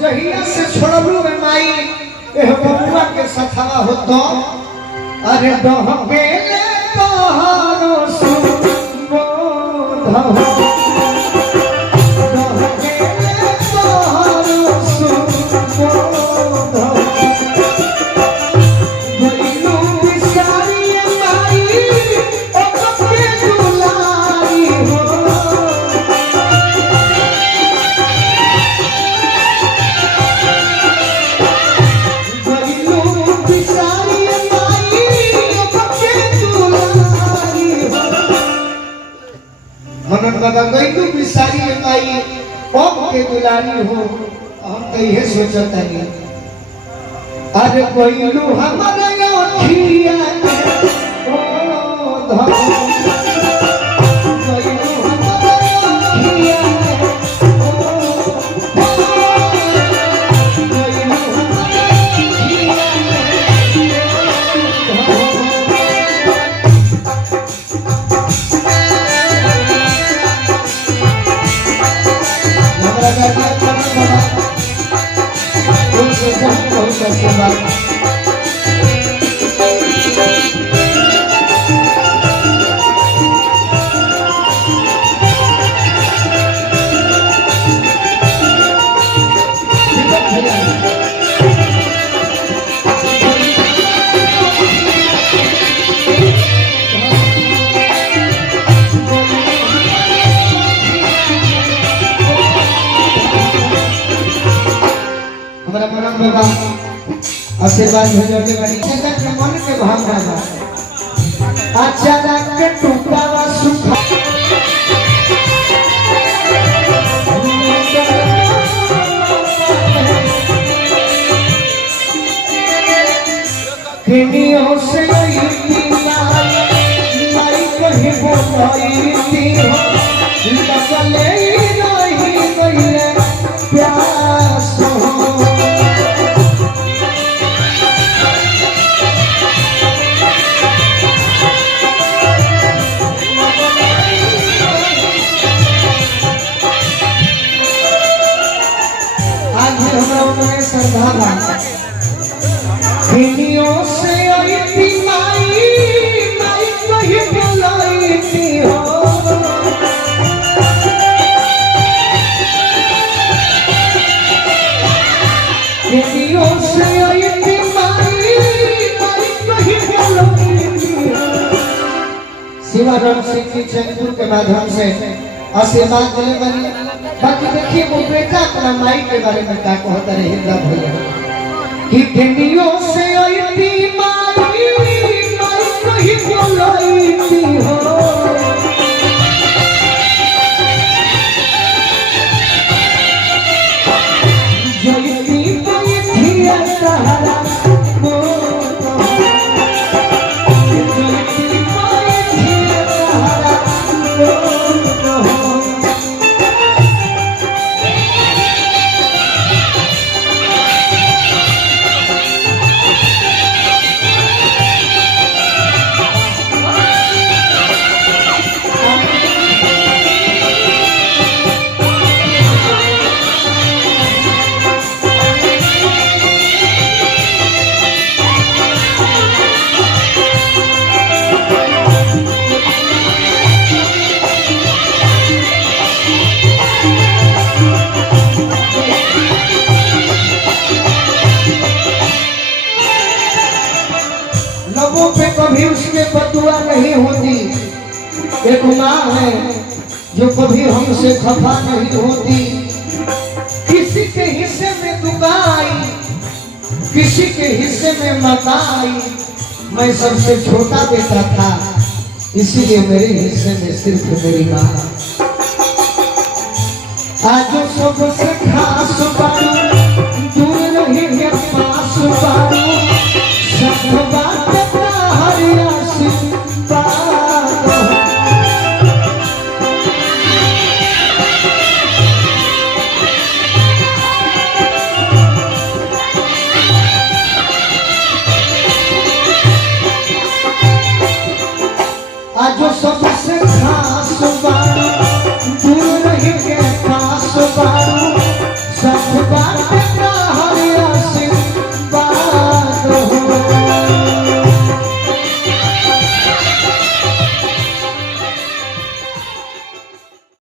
जहिया से छोड़लू में माई एह बबुआ के सथवा हो तो अरे डहके तोहरो सुबोध हो डहके तोहरो सुबोध हो गइलू बिसारी माई ओ कपके दुलारी हो मनन बाबा गइलू बिसारी माई ओम के दुलारी हो हम कहिए सोचता नहीं अरे गइलू हमारा अखिया ओ धम गइलू हमारा अखिया ओ गइलू हमारा अखिया आशीर्वाद भेजने वाली जगत के मन के भावना बा अचानक के टूटावा सुखा किनियों से माई कहीं बोलती हो लगले नहीं गइले प्यास हो दुनियों से आई थी माई माई कहीं बुलाई थी हो दुनियों से आई थी माई माई कहीं बुलाई थी हो शिवाराम सिंह जी चंदू के माध्यम से आशीर्वाद मिले बनी बाकी देखिए वो बेटा अपना माई के बारे में क्या कहता रहे हिंदा भैया कि दुनियों से आई थी माई माई कहीं बुलाई थी हो जयती माई थी सहारा जयती माई थी सहारा लोगों पे कभी उसके बदुआ नहीं होती एक माँ है जो कभी हमसे खफा नहीं होती किसी के हिस्से में दुगाई किसी के हिस्से में मताई मैं सबसे छोटा बेटा था इसीलिए मेरे हिस्से में सिर्फ मेरी माँ आज सबसे खास बारू दूर रही है पास बारू सब बात आज सबसे खास बात सुबह